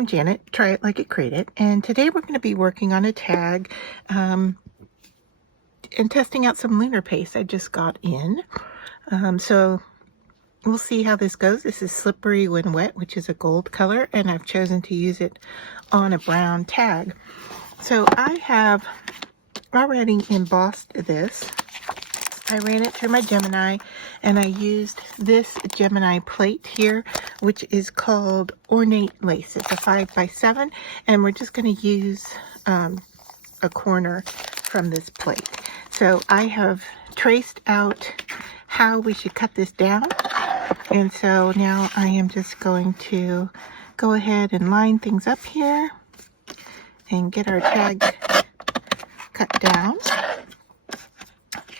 I'm Janet, Try It Like It, Create It, and today we're going to be working on a tag and testing out some Lunar paste I just got in. So we'll see how this goes. This is Slippery When Wet, which is a gold color, and I've chosen to use it on a brown tag. So I have already embossed this. I ran it through my Gemini, and I used this Gemini plate here, which is called Ornate Lace. It's a 5x7, and we're just going to use a corner from this plate. So I have traced out how we should cut this down, and so now I am just going to go ahead and line things up here and get our tag cut down.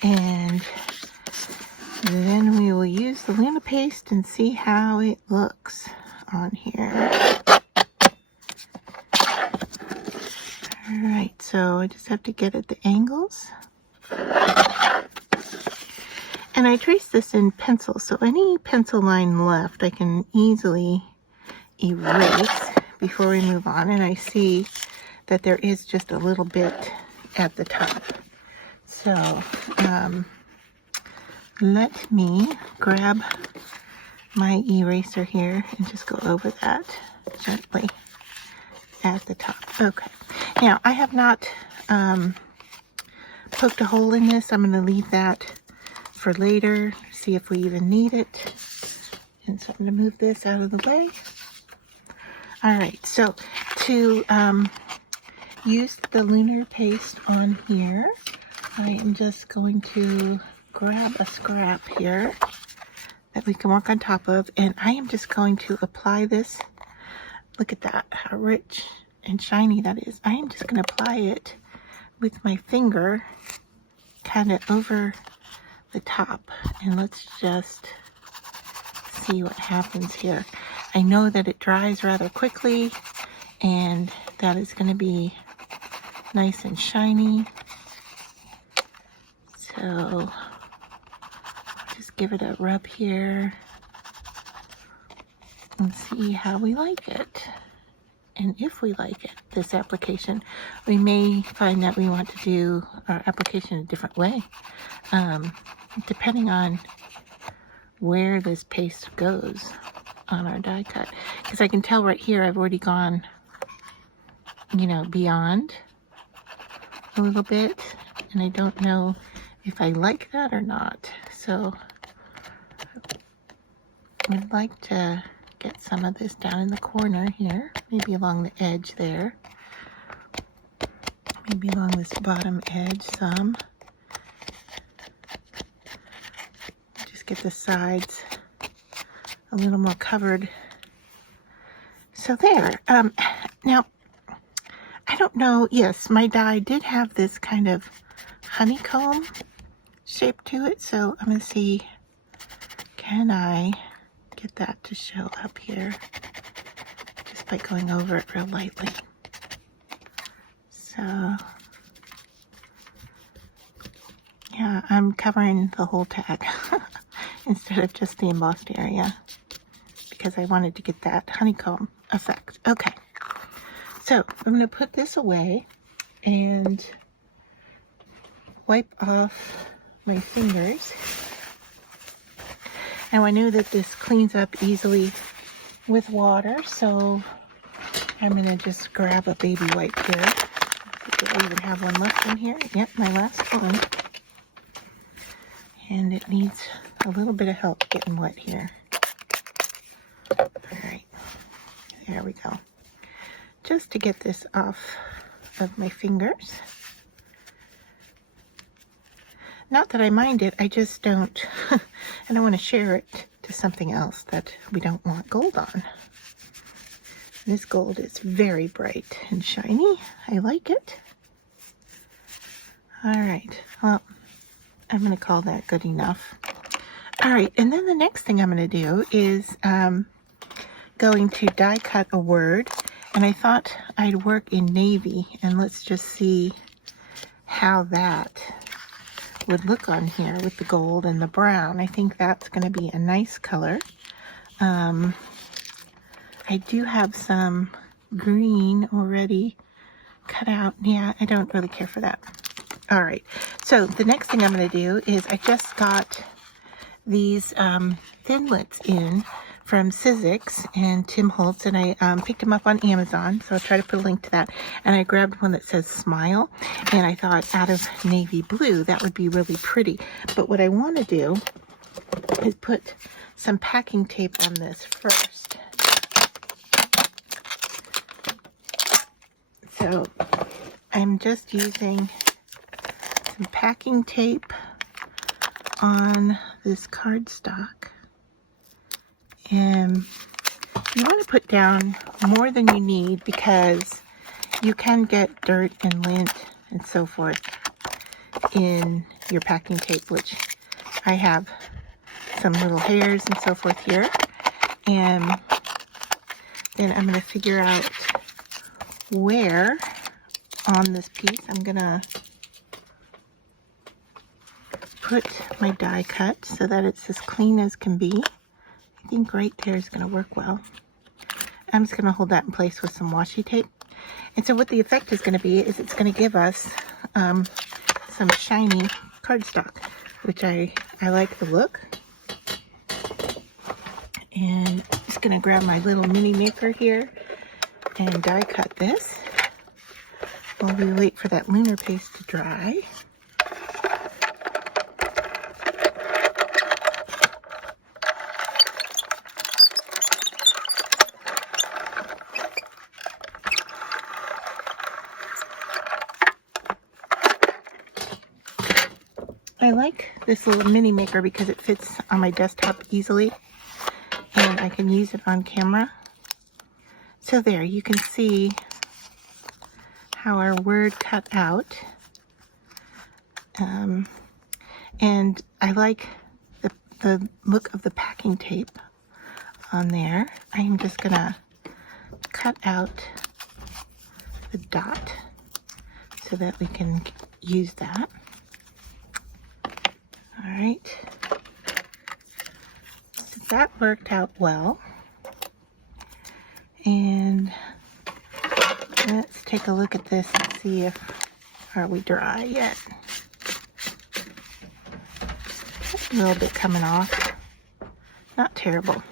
And then we will use the Lunar paste and see how it looks on here. Alright, so I just have to get at the angles. And I traced this in pencil, so any pencil line left I can easily erase before we move on. And I see that there is just a little bit at the top. So let me grab my eraser here and just go over that gently at the top. Okay, now I have not poked a hole in this. I'm going to leave that for later, see if we even need it. And so I'm going to move this out of the way. All right, so to use the Lunar paste on here, I am just going to grab a scrap here that we can work on top of, and I am just going to apply this. Look at that, how rich and shiny that is. I am just going to apply it with my finger kind of over the top, and let's just see what happens here. I know that it dries rather quickly, and that is going to be nice and shiny. So just give it a rub here and see how we like it. And if we like it, this application, we may find that we want to do our application a different way, depending on where this paste goes on our die cut. Because I can tell right here I've already gone, you know, beyond a little bit, and I don't know if I like that or not. So I'd like to get some of this down in the corner here, maybe along the edge there, maybe along this bottom edge some. Just get the sides a little more covered. So there. Now, I don't know, yes, my die did have this kind of honeycomb shape to it, so I'm going to see, can I get that to show up here just by going over it real lightly. So yeah, I'm covering the whole tag instead of just the embossed area because I wanted to get that honeycomb effect. Okay, so I'm going to put this away and wipe off my fingers. Now I know that this cleans up easily with water, so I'm going to just grab a baby wipe here. I even have one left in here. Yep, my last one. And it needs a little bit of help getting wet here. Alright, there we go. Just to get this off of my fingers. Not that I mind it, I just don't, I don't want to share it to something else that we don't want gold on. This gold is very bright and shiny. I like it. Alright, well, I'm going to call that good enough. Alright, and then the next thing I'm going to do is going to die cut a word. And I thought I'd work in navy, and let's just see how that would look on here with the gold and the brown. I think that's going to be a nice color. I do have some green already cut out. Yeah, I don't really care for that. All right, so the next thing I'm going to do is I just got these thinlits in from Sizzix and Tim Holtz, and I picked them up on Amazon, so I'll try to put a link to that. And I grabbed one that says Smile, and I thought out of navy blue that would be really pretty. But what I want to do is put some packing tape on this first. So I'm just using some packing tape on this cardstock, and you want to put down more than you need because you can get dirt and lint and so forth in your packing tape, which I have some little hairs and so forth here. And then I'm going to figure out where on this piece I'm going to put my die cut so that it's as clean as can be. I think right there is going to work well. I'm just going to hold that in place with some washi tape. And so what the effect is going to be is it's going to give us some shiny cardstock, which I like the look. And I'm just going to grab my little mini maker here and die cut this while we wait for that lunar paste to dry. I like this little mini maker because it fits on my desktop easily and I can use it on camera. So there, you can see how our word cut out. And I like the look of the packing tape on there. I'm just gonna cut out the dot so that we can use that. All right, so that worked out well. And let's take a look at this and see if, are we dry yet? A little bit coming off, not terrible.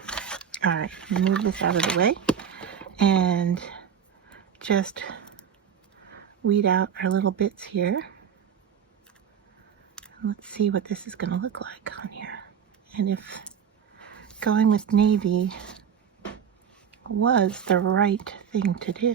All right, move this out of the way and just weed out our little bits here. Let's see what this is going to look like on here. And if going with navy was the right thing to do.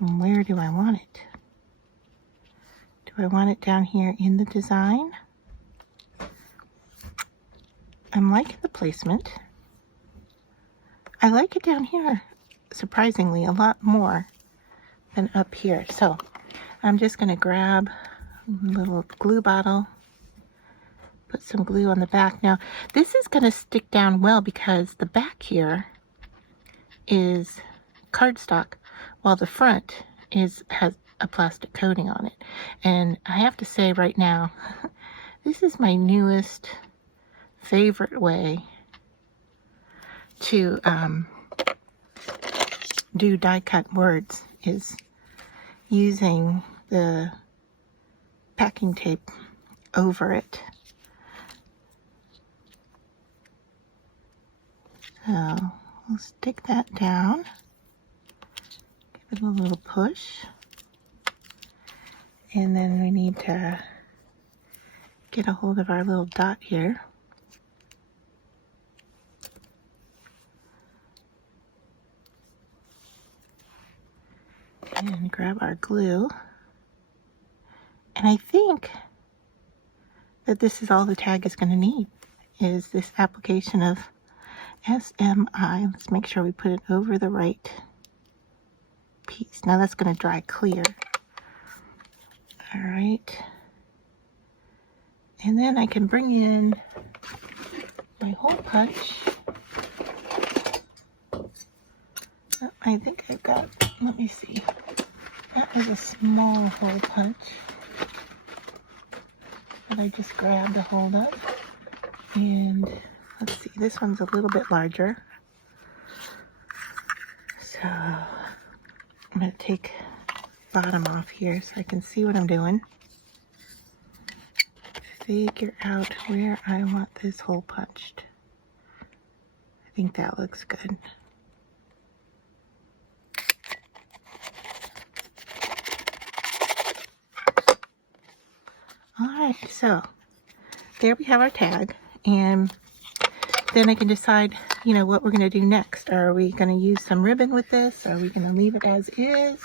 And where do I want it? Do I want it down here in the design? I'm liking the placement. I like it down here, surprisingly, a lot more than up here. So I'm just going to grab a little glue bottle, put some glue on the back. Now, this is going to stick down well because the back here is cardstock, while the front has a plastic coating on it. And I have to say right now, this is my newest favorite way to do die cut words, is using the packing tape over it. So we'll stick that down, give it a little push, and then we need to get a hold of our little dot here. And grab our glue. And I think that this is all the tag is going to need, is this application of SMI. Let's make sure we put it over the right piece. Now that's going to dry clear. All right. And then I can bring in my hole punch. Oh, I think I've got, let me see. That was a small hole punch. that I just grabbed a hold of. And let's see, this one's a little bit larger. So I'm going to take the bottom off here so I can see what I'm doing. Figure out where I want this hole punched. I think that looks good. Alright, so there we have our tag, and then I can decide, what we're going to do next. Are we going to use some ribbon with this? Are we going to leave it as is?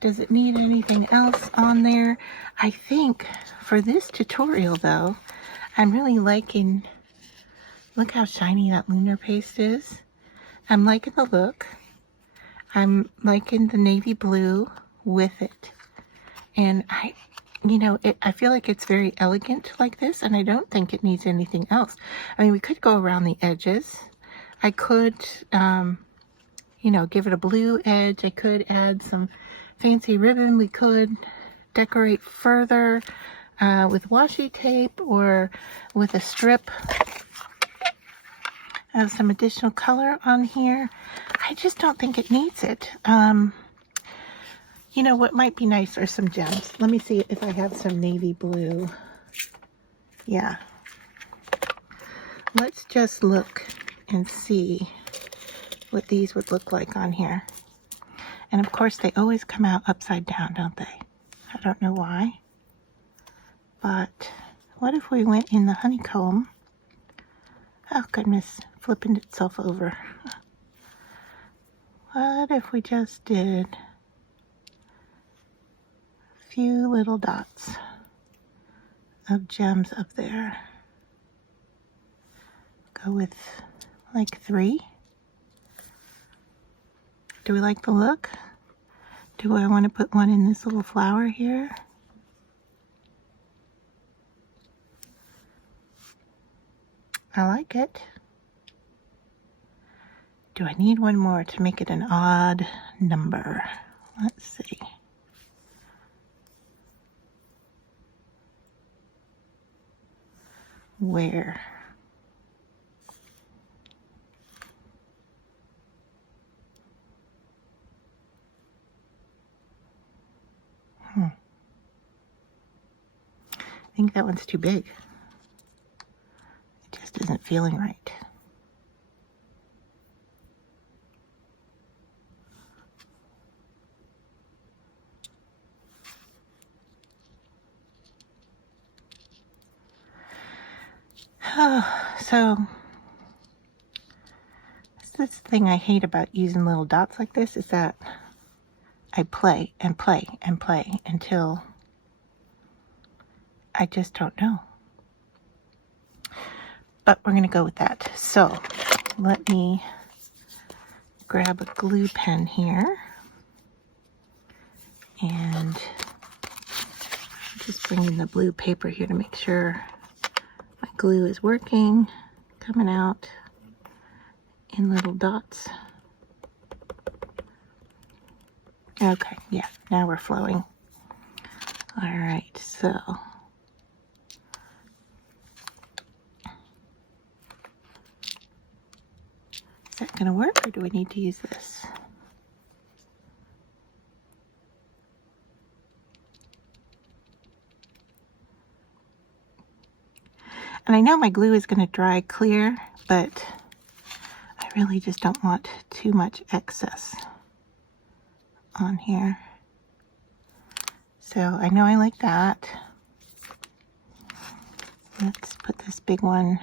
Does it need anything else on there? I think for this tutorial, though, I'm really liking, look how shiny that Lunar paste is. I'm liking the look. I'm liking the navy blue with it. And I feel like it's very elegant like this, and I don't think it needs anything else. I mean, we could go around the edges. I could, give it a blue edge. I could add some fancy ribbon. We could decorate further with washi tape or with a strip of some additional color on here. I just don't think it needs it. What might be nice are some gems. Let me see if I have some navy blue. Yeah. Let's just look and see what these would look like on here. And of course, they always come out upside down, don't they? I don't know why. But what if we went in the honeycomb? Oh goodness, flipping itself over. What if we just did few little dots of gems up there? Go with like 3. Do we like the look? Do I want to put one in this little flower here? I like it. Do I need one more to make it an odd number? Let's see. Where? I think that one's too big. It just isn't feeling right. So, this thing I hate about using little dots like this is that I play and play and play until I just don't know. But we're going to go with that. So, let me grab a glue pen here. And just bring in the blue paper here to make sure my glue is working, coming out in little dots. Okay, yeah, now we're flowing. All right, so is that gonna work, or do we need to use this? And I know my glue is going to dry clear, but I really just don't want too much excess on here. So I know I like that. Let's put this big one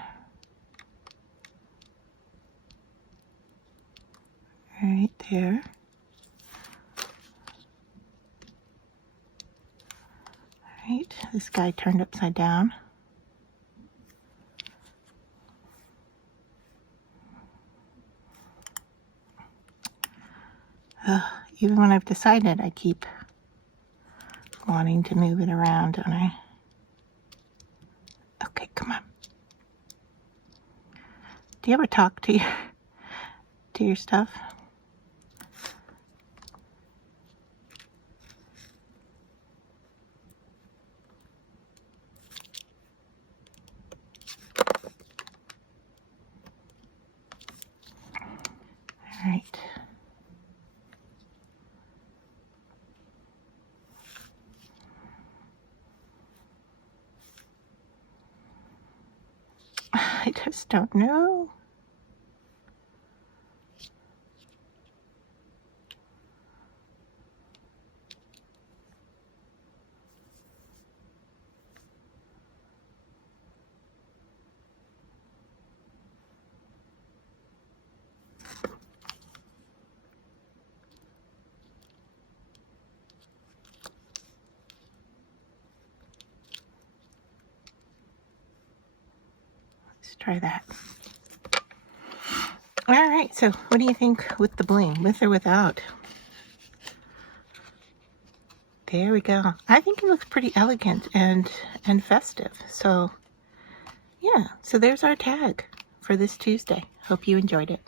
right there. All right, this guy turned upside down. Even when I've decided, I keep wanting to move it around, don't I? Okay, come on. Do you ever talk to your stuff? All right. I just don't know. Let's try that. All right, so what do you think with the bling, with or without? There we go. I think it looks pretty elegant and festive. So yeah, so there's our tag for this Tuesday. Hope you enjoyed it.